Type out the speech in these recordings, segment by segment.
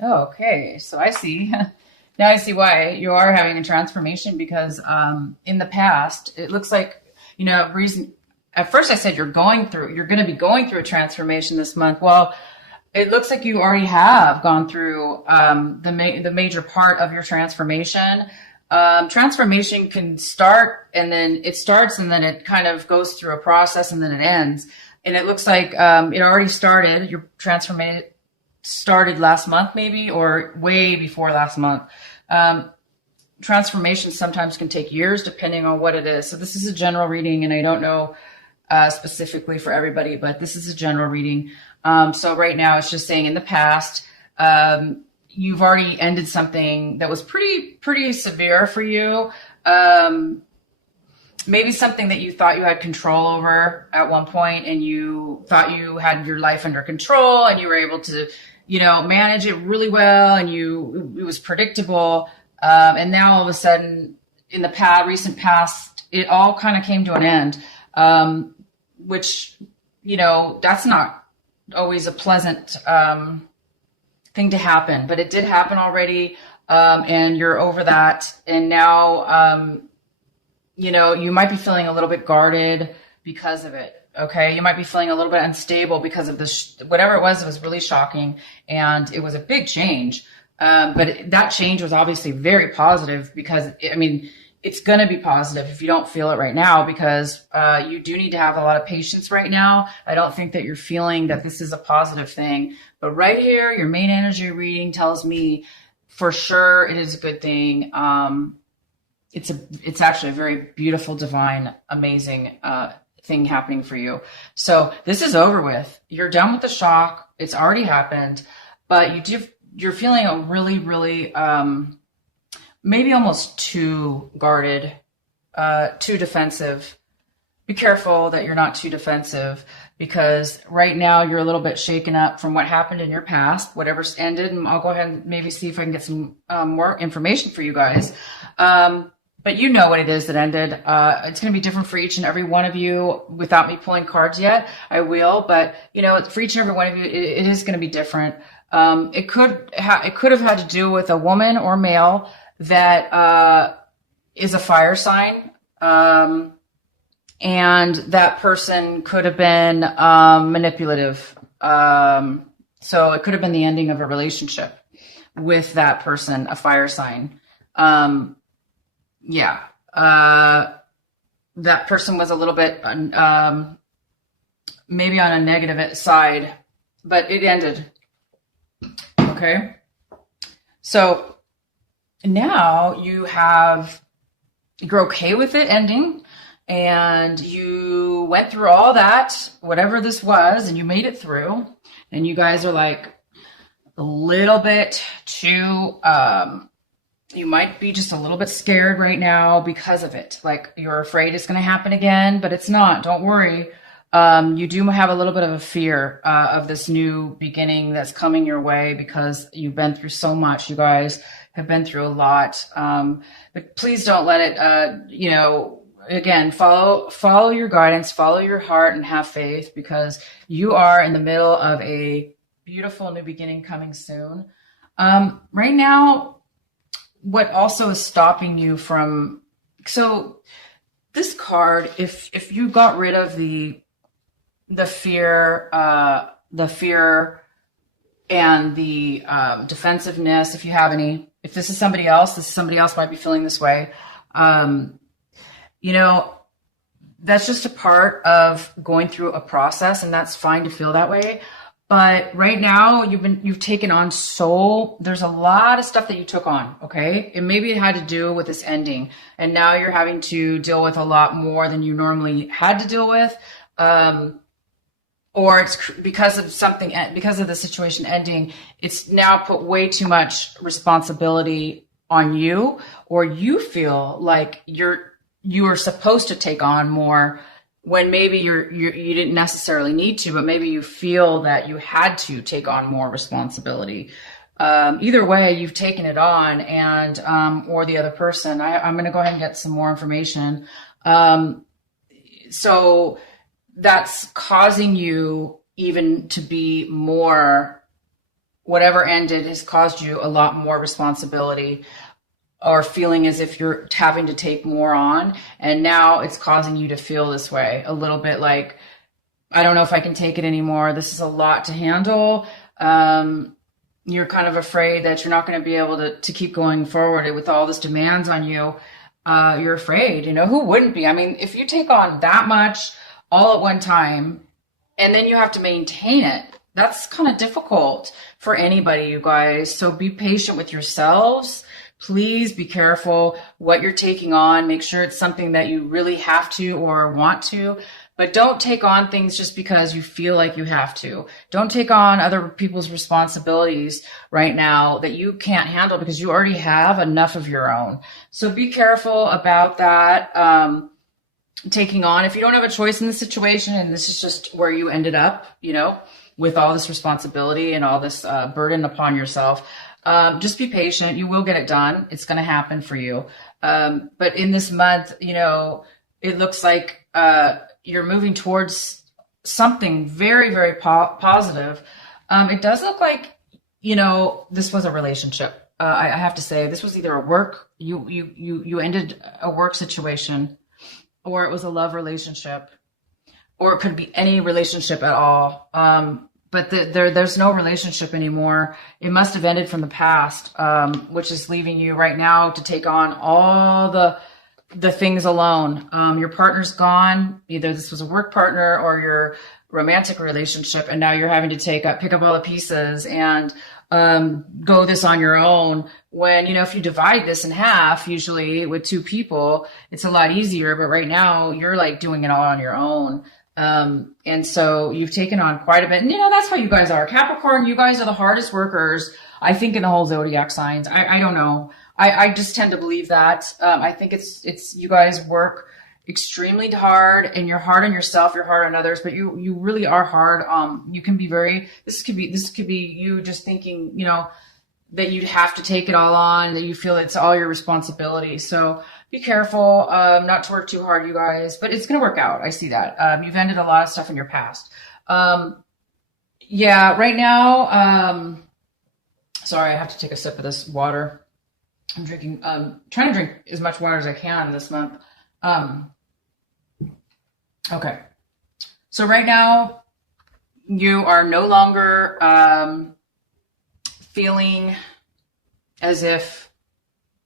Oh, okay. So I see. Now I see why you are having a transformation because in the past, it looks like, reason. At first I said you're going to be going through a transformation this month. Well, it looks like you already have gone through the major part of your transformation. Transformation can start and then it starts and then it kind of goes through a process and then it ends. And it looks like it already started. Your transformation started last month, maybe, or way before last month. Transformations sometimes can take years depending on what it is. So this is a general reading, and I don't know specifically for everybody, but this is a general reading. So right now it's just saying in the past, you've already ended something that was pretty severe for you. Maybe something that you thought you had control over at one point, and you thought you had your life under control and you were able to, manage it really well, and it was predictable. And now all of a sudden in the recent past, it all kind of came to an end, which, that's not always a pleasant, thing to happen, but it did happen already. And you're over that. And now, you might be feeling a little bit guarded because of it. Okay. You might be feeling a little bit unstable because of this, whatever it was really shocking. And it was a big change. But that change was obviously very positive because it's going to be positive if you don't feel it right now, because, you do need to have a lot of patience right now. I don't think that you're feeling that this is a positive thing, but right here, your main energy reading tells me for sure it is a good thing. It's actually a very beautiful, divine, amazing, thing happening for you. So this is over with. You're done with the shock. It's already happened, but you're feeling a really, really, maybe almost too guarded, too defensive. Be careful that you're not too defensive, because right now you're a little bit shaken up from what happened in your past, whatever's ended. And I'll go ahead and maybe see if I can get some more information for you guys. But you know what it is that ended. It's going to be different for each and every one of you. Without me pulling cards yet, I will. But for each and every one of you, it is going to be different. It could have had to do with a woman or male that is a fire sign, and that person could have been manipulative. So it could have been the ending of a relationship with that person, a fire sign. Yeah. That person was a little bit, maybe on a negative side, but it ended. Okay. So now you're okay with it ending, and you went through all that, whatever this was, and you made it through, and you guys are like a little bit too, you might be just a little bit scared right now because of it. Like you're afraid it's going to happen again, but it's not. Don't worry. You do have a little bit of a fear of this new beginning that's coming your way, because you've been through so much. You guys have been through a lot. But please don't let it, again, follow your guidance, follow your heart, and have faith, because you are in the middle of a beautiful new beginning coming soon. Right now, what also is stopping you from, so this card, if you got rid of the fear and the defensiveness, if you have any, if this is somebody else might be feeling this way. That's just a part of going through a process, and that's fine to feel that way. But right now you've taken on there's a lot of stuff that you took on. Okay. And maybe it had to do with this ending, and now you're having to deal with a lot more than you normally had to deal with. Or it's because of the situation ending, it's now put way too much responsibility on you, or you feel like you are supposed to take on more when maybe you didn't necessarily need to, but maybe you feel that you had to take on more responsibility. Either way, you've taken it on, and or the other person. I'm going to go ahead and get some more information. So that's causing you even to be more whatever ended has caused you a lot more responsibility, or feeling as if you're having to take more on. And now it's causing you to feel this way a little bit, like, I don't know if I can take it anymore. This is a lot to handle. You're kind of afraid that you're not going to be able to keep going forward with all this demands on you. You're afraid, who wouldn't be? I mean, if you take on that much all at one time and then you have to maintain it, that's kind of difficult for anybody, you guys. So be patient with yourselves. Please be careful what you're taking on. Make sure it's something that you really have to or want to. But don't take on things just because you feel like you have to. Don't take on other people's responsibilities right now that you can't handle, because you already have enough of your own. So be careful about that. Taking on, if you don't have a choice in the situation, and this is just where you ended up, with all this responsibility and all this burden upon yourself, just be patient. You will get it done. It's going to happen for you. But in this month, it looks like you're moving towards something very, very positive. It does look like, this was a relationship. I have to say, this was either a work, you ended a work situation, or it was a love relationship, or it could be any relationship at all. But there's no relationship anymore. It must have ended from the past, which is leaving you right now to take on all the things alone. Your partner's gone. Either this was a work partner or your romantic relationship, and now you're having to pick up all the pieces and go this on your own. When, if you divide this in half, usually with two people, it's a lot easier. But right now you're like doing it all on your own. And so you've taken on quite a bit. And that's how you guys are. Capricorn, you guys are the hardest workers, I think, in the whole zodiac signs. I don't know. I just tend to believe that. I think it's you guys work extremely hard, and you're hard on yourself, you're hard on others, but you really are hard. You can be this could be you just thinking, that you'd have to take it all on, that you feel it's all your responsibility. So be careful, not to work too hard, you guys, but it's going to work out. I see that. You've ended a lot of stuff in your past. Yeah, right now, sorry, I have to take a sip of this water. I'm drinking, trying to drink as much water as I can this month. Okay. So right now you are no longer, feeling as if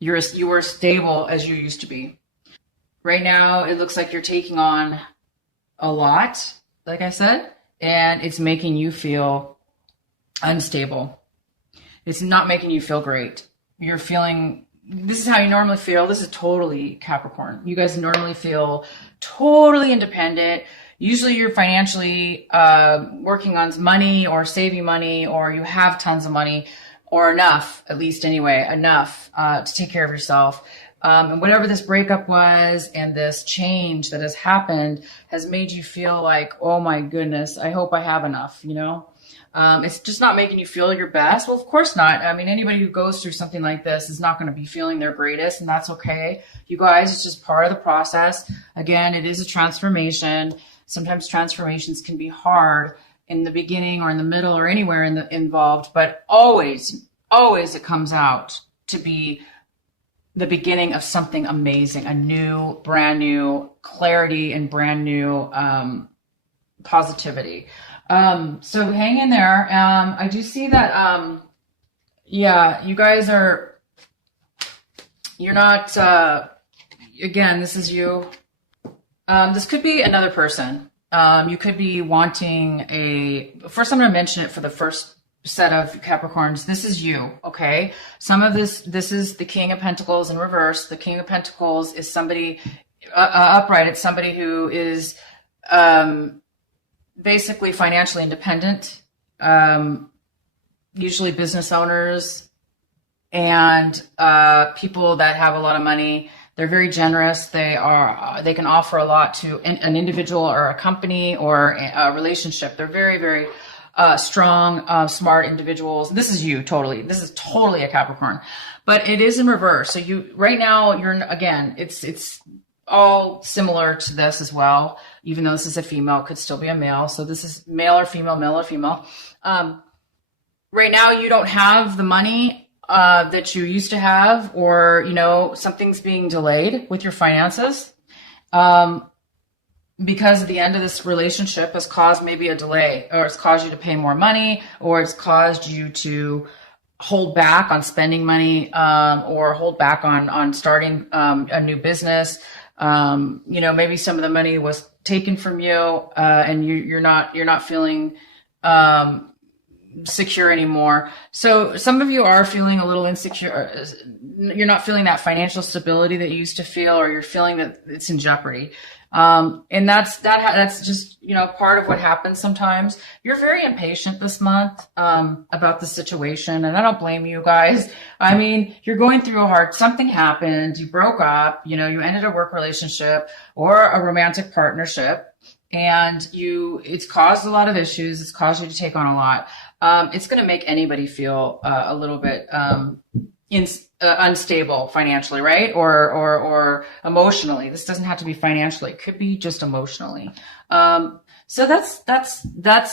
you were stable as you used to be. Right now, it looks like you're taking on a lot, like I said, and it's making you feel unstable. It's not making you feel great. You're feeling, this is how you normally feel. This is totally Capricorn. You guys normally feel totally independent. Usually you're financially working on money or saving money, or you have tons of money, or enough, at least anyway, enough to take care of yourself. And whatever this breakup was and this change that has happened has made you feel like, oh my goodness, I hope I have enough, It's just not making you feel your best. Well, of course not. I mean, anybody who goes through something like this is not going to be feeling their greatest, and that's okay. You guys, it's just part of the process. Again, it is a transformation. Sometimes transformations can be hard in the beginning or in the middle or anywhere involved, but always it comes out to be the beginning of something amazing, a brand new clarity and brand new positivity. So hang in there. I do see that, yeah, you guys you're not, again, this is you. This could be another person. You could be wanting first I'm going to mention it for the first set of Capricorns. This is you, okay? Some of this is the King of Pentacles in reverse. The King of Pentacles is somebody upright. It's somebody who is basically financially independent, usually business owners and people that have a lot of money. They're very generous. They can offer a lot to an individual or a company or a relationship. They're very, very strong, smart individuals. This is you totally. This is totally a Capricorn, but it is in reverse. So right now again, it's all similar to this as well. Even though this is a female, it could still be a male. So this is male or female, male or female. right now you don't have the money that you used to have, or, something's being delayed with your finances. Because the end of this relationship has caused maybe a delay, or it's caused you to pay more money, or it's caused you to hold back on spending money, or hold back on starting a new business. Maybe some of the money was taken from you, and you're not feeling secure anymore. So some of you are feeling a little insecure. You're not feeling that financial stability that you used to feel, or you're feeling that it's in jeopardy. And that's just, part of what happens sometimes. You're very impatient this month, about the situation. And I don't blame you guys. I mean, you're going through something happened, you broke up, you ended a work relationship or a romantic partnership, and it's caused a lot of issues. It's caused you to take on a lot. It's going to make anybody feel, a little bit, unstable financially, right? Or emotionally. This doesn't have to be financially. It could be just emotionally. So that's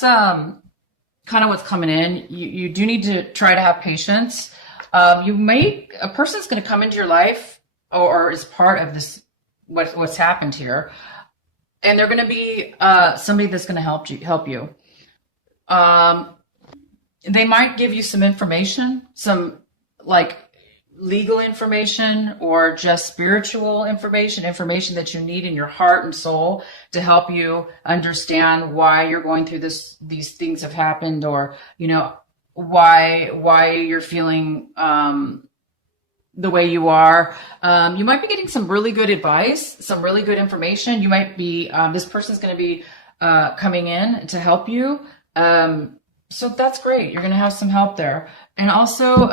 kind of what's coming in. You do need to try to have patience. A person's going to come into your life, or is part of this, what's happened here. And they're going to be, somebody that's going to help you. They might give you some information, some like legal information, or just spiritual information that you need in your heart and soul to help you understand why you're going through these things have happened, or, why you're feeling, the way you are. You might be getting some really good advice, some really good information. You might be, this person's going to be, coming in to help you. So that's great. You're going to have some help there. And also,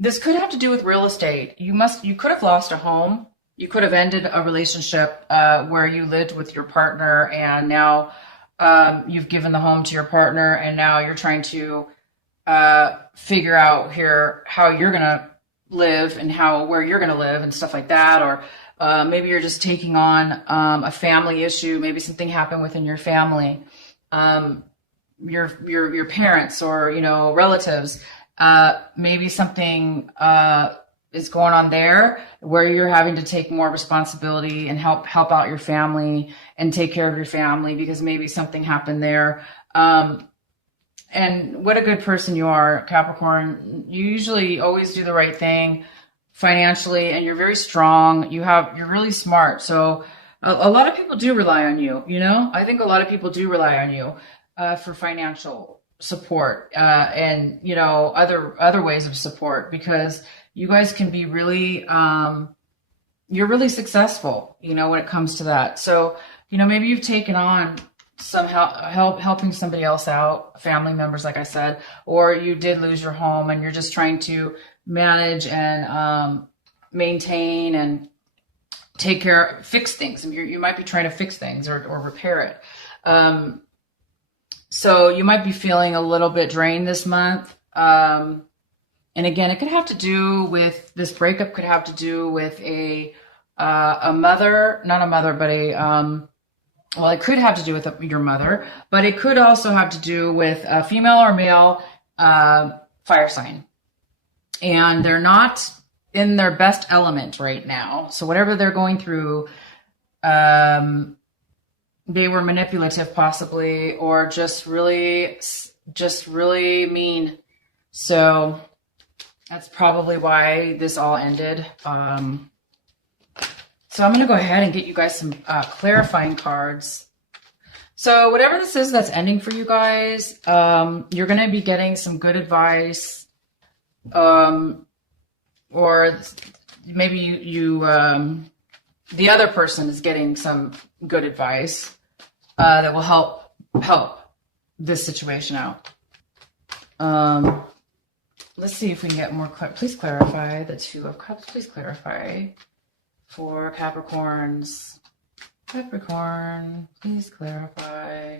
this could have to do with real estate. You could have lost a home. You could have ended a relationship, where you lived with your partner, and now, you've given the home to your partner, and now you're trying to, figure out here how you're going to live and where you're going to live and stuff like that. Or, maybe you're just taking on, a family issue. Maybe something happened within your family. Your parents, or, relatives, maybe something, is going on there where you're having to take more responsibility and help out your family and take care of your family, because maybe something happened there. And what a good person you are, Capricorn. You usually always do the right thing financially, and you're very strong. You're really smart. So a lot of people do rely on you, I think a lot of people do rely on you, for financial support, and, other ways of support, because you guys can be really, you're really successful, when it comes to that. So, maybe you've taken on some helping somebody else out, family members, like I said, or you did lose your home and you're just trying to manage and, maintain and fix things. And you might be trying to fix things or repair it. So you might be feeling a little bit drained this month. And again, it could have to do with this breakup, could have to do with a mother, not a mother, but it could have to do with your mother, but it could also have to do with a female or male, fire sign. And they're not in their best element right now. So whatever they're going through, they were manipulative possibly, or just really mean. So that's probably why this all ended. So I'm going to go ahead and get you guys some clarifying cards. So whatever this is that's ending for you guys, you're going to be getting some good advice. Or maybe you the other person is getting some good advice that will help this situation out. Let's see if we can get more. Please clarify the Two of Cups. Please clarify for Capricorns. Capricorn, please clarify.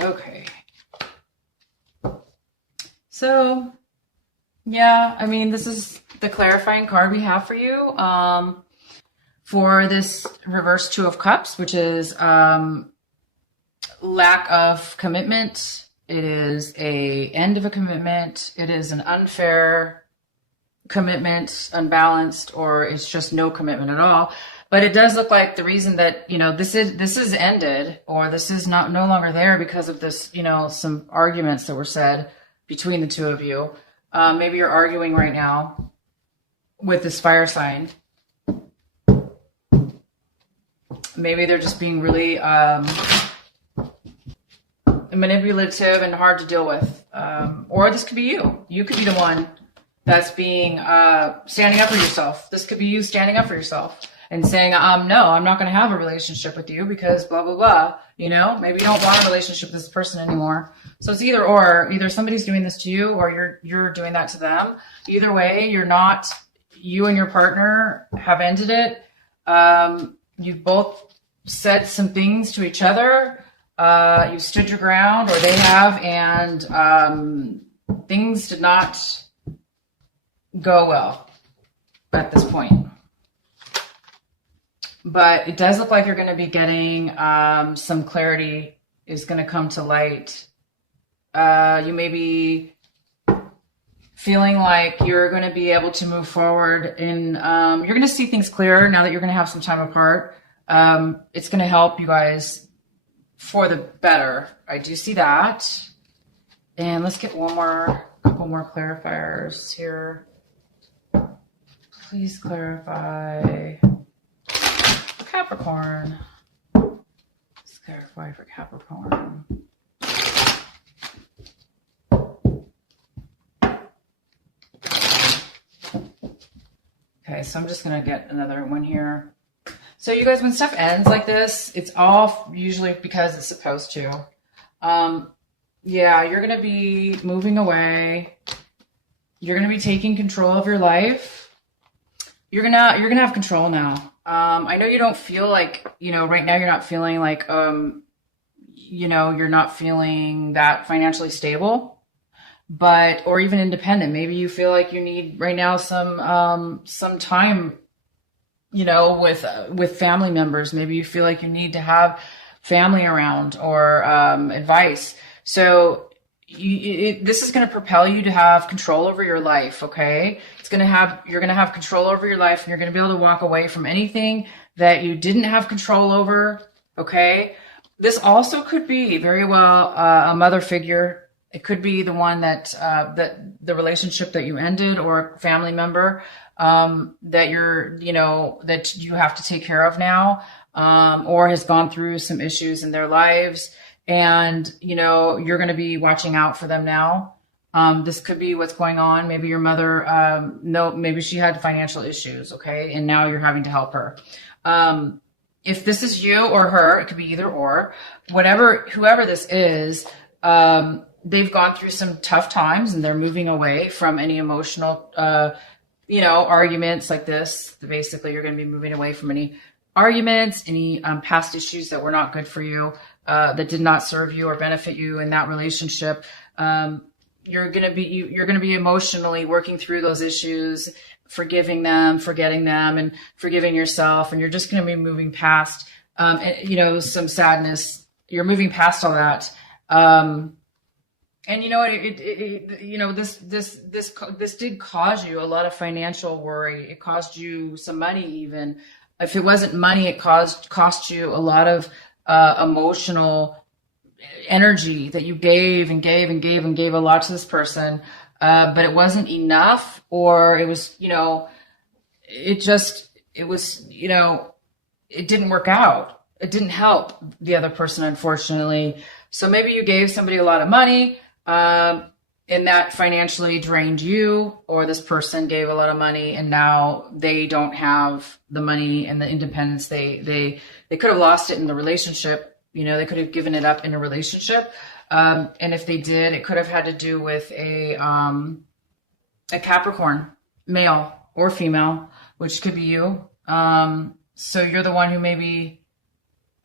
Okay. So, yeah, I mean, this is the clarifying card we have for you for this reverse Two of Cups, which is lack of commitment, It is a end of a commitment. It is an unfair commitment, unbalanced, or it's just no commitment at all. But it does look like the reason that, this is ended, or this is no longer there because of this, some arguments that were said between the two of you. Maybe you're arguing right now with this fire sign. Maybe they're just being really manipulative and hard to deal with. Or this could be you. You could be the one that's being standing up for yourself. This could be you standing up for yourself and saying, no, I'm not going to have a relationship with you because blah, blah, blah. Maybe you don't want a relationship with this person anymore. So it's either or. Either somebody's doing this to you or you're doing that to them. Either way, you and your partner have ended it. You've both said some things to each other. You've stood your ground, or they have, and things did not go well at this point. But it does look like you're going to be getting some clarity is going to come to light. You may be feeling like you're going to be able to move forward, and you're going to see things clearer now that you're going to have some time apart. It's going to help you guys for the better. I do see that. And let's get couple more clarifiers here. Please clarify for Capricorn. Let's clarify for Capricorn. Okay, so I'm just going to get another one here. So you guys, when stuff ends like this, it's all usually because it's supposed to. Yeah, you're going to be moving away. You're going to be taking control of your life. You're going to have control now. I know you don't feel like, right now you're not feeling like, you're not feeling that financially stable. Or even independent. Maybe you feel like you need right now some time, with family members. Maybe you feel like you need to have family around or advice. So this is going to propel you to have control over your life. Okay. You're going to have control over your life, and you're going to be able to walk away from anything that you didn't have control over. Okay. This also could be very well a mother figure. It could be the one that the relationship that you ended, or a family member that that you have to take care of now, or has gone through some issues in their lives, and you're going to be watching out for them now. This could be what's going on. Maybe your mother, maybe she had financial issues, okay, and now you're having to help her. If this is you or her, it could be either or. Whoever this is. They've gone through some tough times, and they're moving away from any emotional, arguments like this. Basically, you're going to be moving away from any arguments, any past issues that were not good for you, that did not serve you or benefit you in that relationship. You're going to be emotionally working through those issues, forgiving them, forgetting them, and forgiving yourself. And you're just going to be moving past, some sadness. You're moving past all that. And this did cause you a lot of financial worry. It caused you some money, even if it wasn't money, it cost you a lot of emotional energy that you gave and gave and gave and gave a lot to this person. But it wasn't enough, or it was, it didn't work out. It didn't help the other person, unfortunately. So maybe you gave somebody a lot of money, and that financially drained you, or this person gave a lot of money and now they don't have the money and the independence. They could have lost it in the relationship. They could have given it up in a relationship. And if they did, it could have had to do with a Capricorn, male or female, which could be you. So you're the one who maybe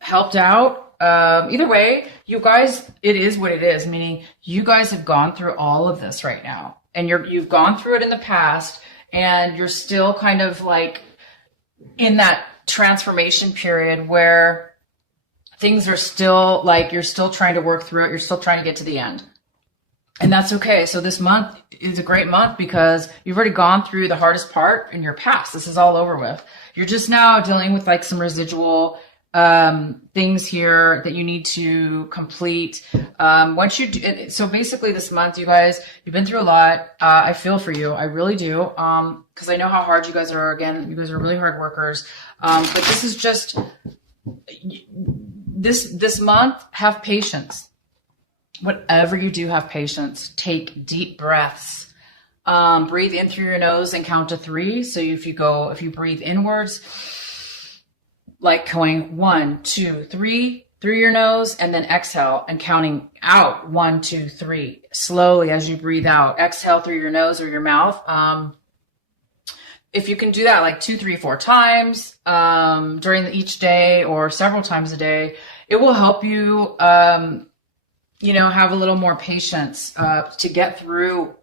helped out. Either way, you guys, it is what it is, meaning you guys have gone through all of this right now, and you've gone through it in the past, and you're still kind of like in that transformation period where things are still like, you're still trying to work through it. You're still trying to get to the end. And that's okay. So this month is a great month because you've already gone through the hardest part in your past. This is all over with. You're just now dealing with like some residual things here that you need to complete. Once you do, so basically this month, you guys, you've been through a lot. I feel for you. I really do. Cause I know how hard you guys are. Again, you guys are really hard workers. But this is just this month, have patience. Whatever you do, have patience. Take deep breaths. Breathe in through your nose and count to 3. So if you breathe inwards, like going 1, 2, 3 through your nose, and then exhale and counting out 1, 2, 3 slowly as you breathe out. Exhale through your nose or your mouth. If you can do that like 2, 3, 4 times during each day or several times a day, it will help you, have a little more patience to get through